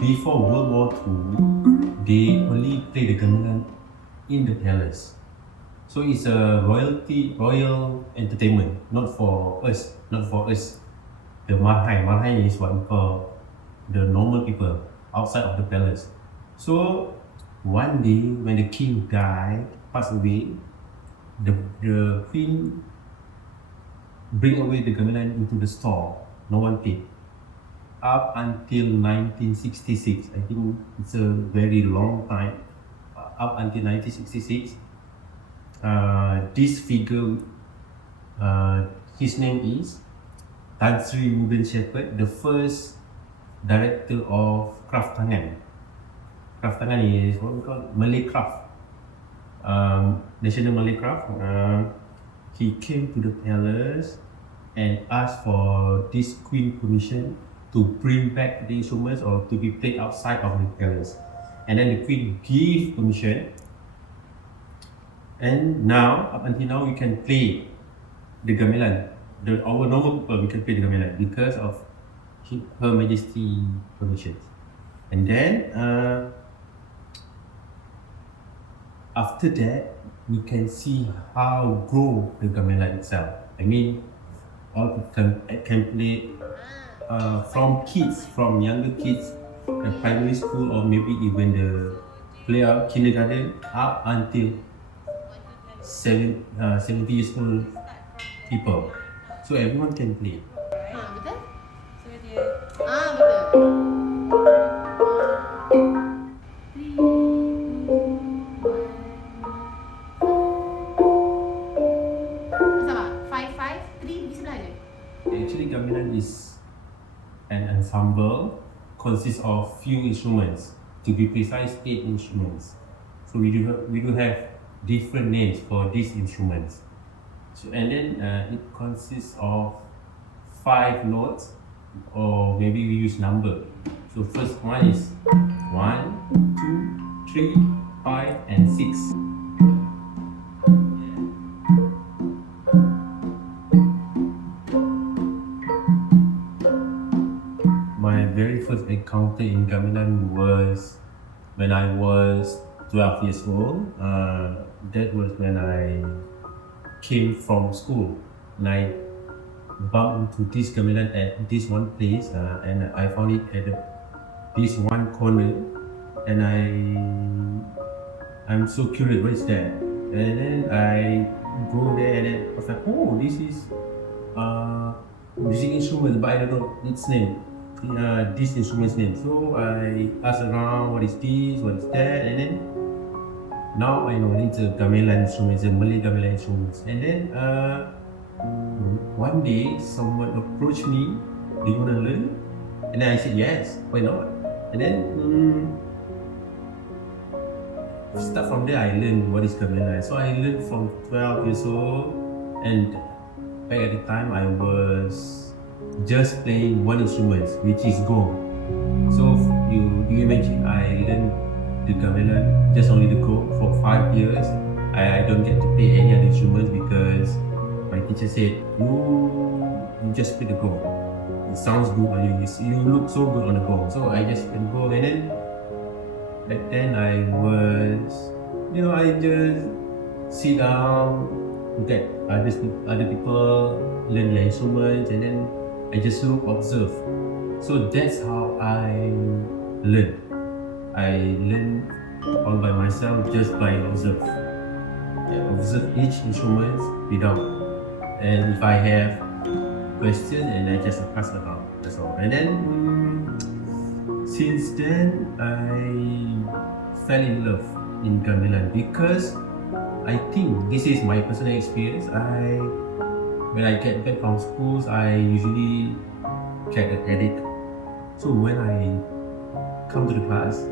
Before World War II, they only play the gamelan in the palace. So it's a royal entertainment, not for us. The Marhai is what we call the normal people outside of the palace. So one day when the king passed away, the queen bring away the gamelan into the store. No one paid. Up until 1966, I think it's a very long time. Up until 1966, this figure, his name is Tan Sri Ruben Shepherd, the first director of craft tangan. Craft tangan is what we call Malay craft, national Malay craft. He came to the palace and asked for this queen permission to bring back the instruments or to be played outside of the palace. And then the queen gave permission. And now, up until now, we can play the gamelan. Our normal people, we can play the gamelan because of Her Majesty permission. And then, after that, we can see how grow the gamelan itself. I mean, all people can play from younger kids, primary school or maybe even the kindergarten up until 70 years old people. So everyone can play. Betul? So dia betul. Sama, 5, 5, 3 di sebelah je. Actually, gamelan is an ensemble consists of few instruments. To be precise, 8 instruments. So we do have different names for these instruments. So, and then it consists of 5 notes, or maybe we use number. So first one is 1, 2, 3, 5, and 6. My very first encounter in gamelan was when I was 12 years old. That was when I came from school and I bumped into this gamelan at this one place, and I found it at this one corner, and I'm so curious, what is that? And then I go there and then I was like, oh, this is music instrument, but I don't know its name. This instrument's name. So I asked around, what is this, what is that, and then now I know it's a gamelan instrument, it's a Malay gamelan instrument. And then one day someone approached me, do you want to learn? And then I said yes, why not? And then start from there, I learned what is gamelan. So I learned from 12 years old, and back at the time I was just playing one instrument, which is gong. So you imagine I learned the gamelan just only the gong for 5 years. I don't get to play any other instruments because my teacher said you just play the gong. It sounds good on you. You look so good on the gong. So I just can go, and then back then I was, I just sit down, look at other people learn their instruments, and then I just observe. So that's how I learn. I learn all by myself just by observe. I observe each instrument without. And if I have questions, and I just ask about. That's all. And then since then I fell in love in gamelan because I think this is my personal experience. When I get back from schools, I usually get an headache. So when I come to the class,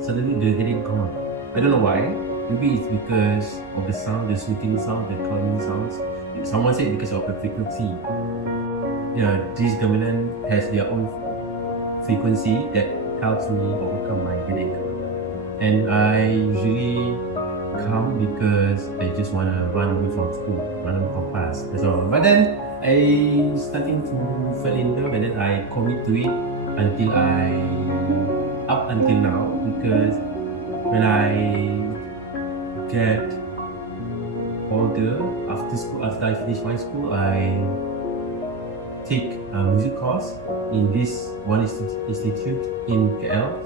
suddenly the headache gone. I don't know why. Maybe it's because of the sound, the soothing sound, the calming sounds. Someone said because of the frequency. Yeah, this gamelan has their own frequency that helps me overcome my headache. And I usually come because I just want to run away from school, run away from class. That's all. But then I starting to fall in love and then I commit to it up until now, because when I get older, after I finish my school, I take a music course in this one institute in KL.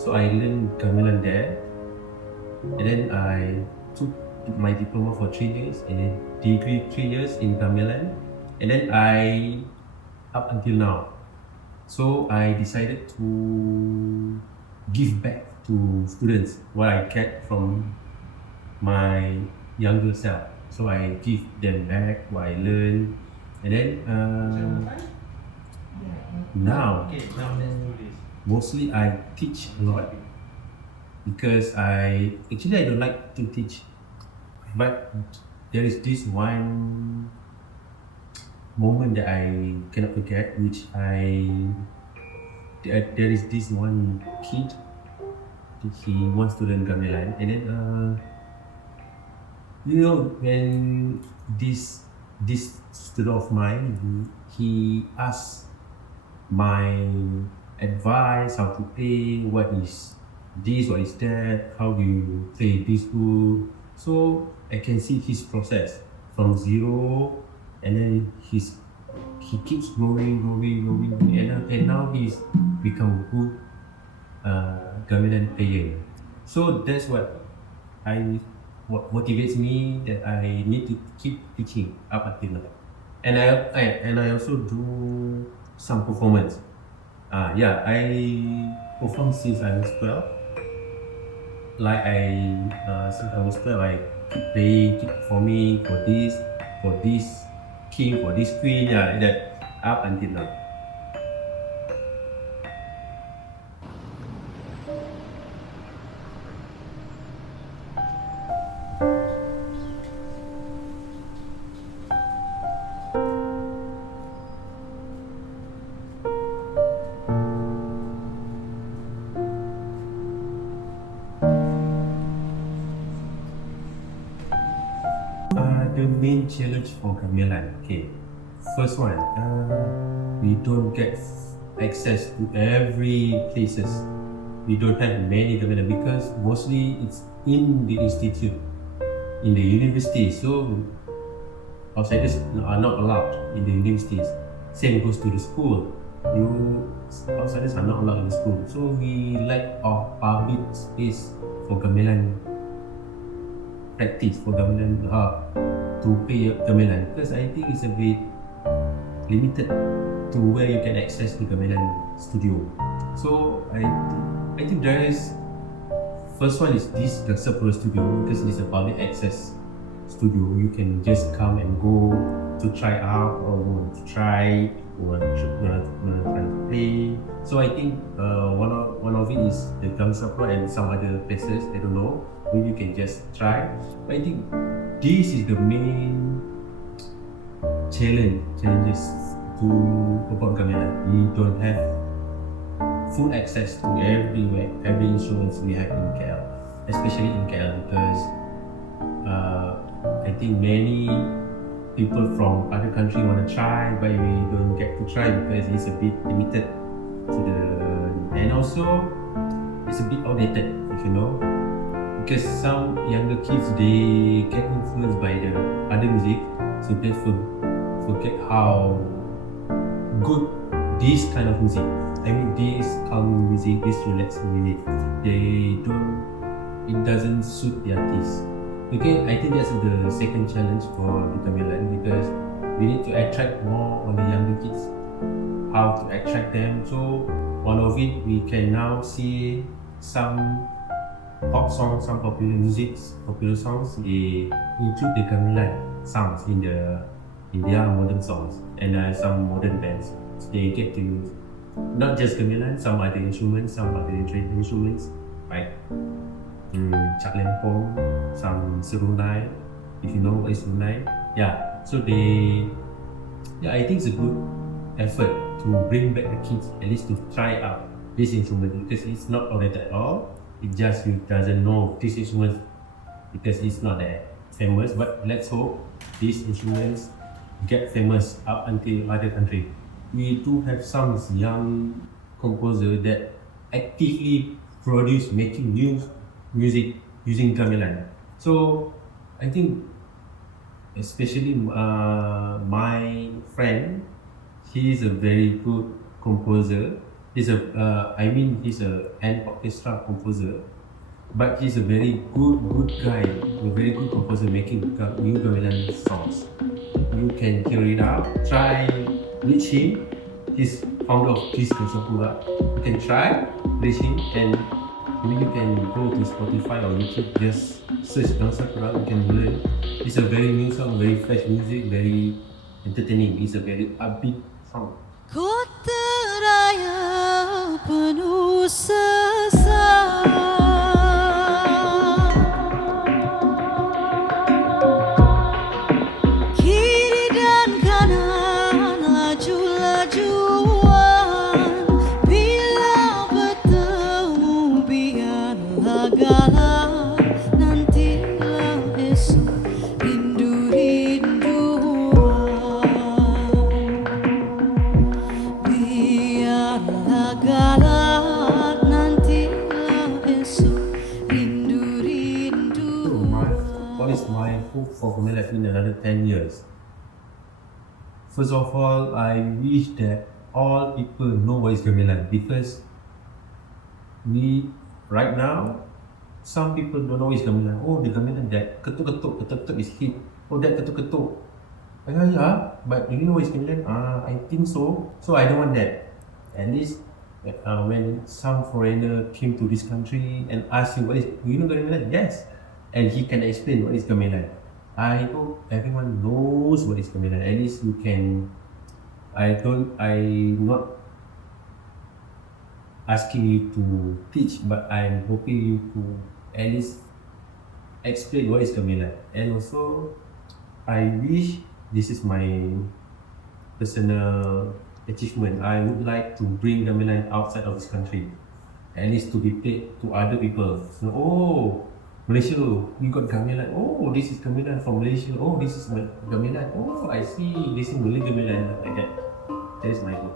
So I learned gamelan there, and then I took my diploma for 3 years and then degree 3 years in gamelan, and then I up until now. So I decided to give back to students what I get from my younger self. So I give them back what I learned, and then now mostly I teach a lot because I don't like to teach, but there is this one moment that I cannot forget, which there is this one kid. He wants to learn gamelan, and then when this student of mine, he asked my advice, how to play, what is this, what is that, how do you play this good. So I can see his process from zero, and then he keeps growing, and now he's become a good gamelan player. So that's what motivates me, that I need to keep teaching up until now. And I also do some performance. I perform since I was 12. Since I was 12, I keep playing, keep performing for this king, for this queen, like that, up until now. The main challenge for gamelan, first one, we don't get access to every places. We don't have many gamelan because mostly it's in the institute, in the university. So outsiders are not allowed in the universities. Same goes to the school. Outsiders are not allowed in the school. So we lack of public space for gamelan practice, for gamelan to play gamelan, because I think it's a bit limited to where you can access the gamelan studio. So I think there is, first one is this Gangsapura studio, because it's a public access studio. You can just come and go to try out, or to try, or try to play. So I think one of it is the Gangsapura, and some other places, I don't know, maybe you can just try. But I think this is the main challenges about gamelan. We don't have full access to every instruments we have in KL, especially in KL, because I think many people from other country want to try, but we don't get to try because it's a bit limited and also it's a bit outdated, if you know. Because some younger kids, they get influenced by the other music, so they forget how good this kind of music, I mean this calming music, this relaxing music, it doesn't suit the artist. Okay, I think that's the second challenge for the gamelan, because we need to attract more on the younger kids, how to attract them. So one of it, we can now see some pop songs, some popular music, popular songs, they include the gamelan sounds in their modern songs, and some modern bands they get to use not just gamelan, some other instruments, some other traditional instruments like cak lempong, some serunai, if you know what is serunai. Yeah, so I think it's a good effort to bring back the kids at least to try out this instrument, because it's not oriented at all. It just you doesn't know this instrument because it's not that famous. But let's hope these instruments get famous up until other country. We do have some young composer that actively produce making new music using gamelan. So I think especially my friend, he is a very good composer. He's he's a an orchestra composer, but he's a very good guy, a very good composer making new gamelan songs. You can hear it out. Try reach him. He's founder of Peace Kasapura. You can try reach him, and maybe you can go to Spotify or YouTube. Just search Kasapura. You can learn. It's a very new song, very fresh music, very entertaining. It's a very upbeat song. Kota raya penuh sesak, kiri dan kanan laju-lajuan, bila bertemu biarlah galak, nantilah esok biarlah galak, nantilah esok rindu-rindu. So what is my hope for Malay in another 10 years? First of all, I wish that all people know what is gamelan, because right now, some people don't know what is gamelan. Oh, the gamelan that ketuk-ketuk is hit. Oh, that ketuk-ketuk. Yeah, but do you know what is gamelan? I think so. So I don't want that. At least when some foreigner came to this country and asked you, do you know gamelan? Yes. And he can explain what is gamelan. I hope everyone knows what is gamelan. At least you can. I'm not asking you to teach, but I'm hoping you to at least explain what is gamelan. And also, I wish, this is my personal achievement, I would like to bring gamelan outside of this country, at least to be played to other people. So, oh, Malaysia, we got gamelan. Oh, this is gamelan from Malaysia. Oh, this is my gamelan. Oh, I see. This is Malay gamelan, like that. That is my goal.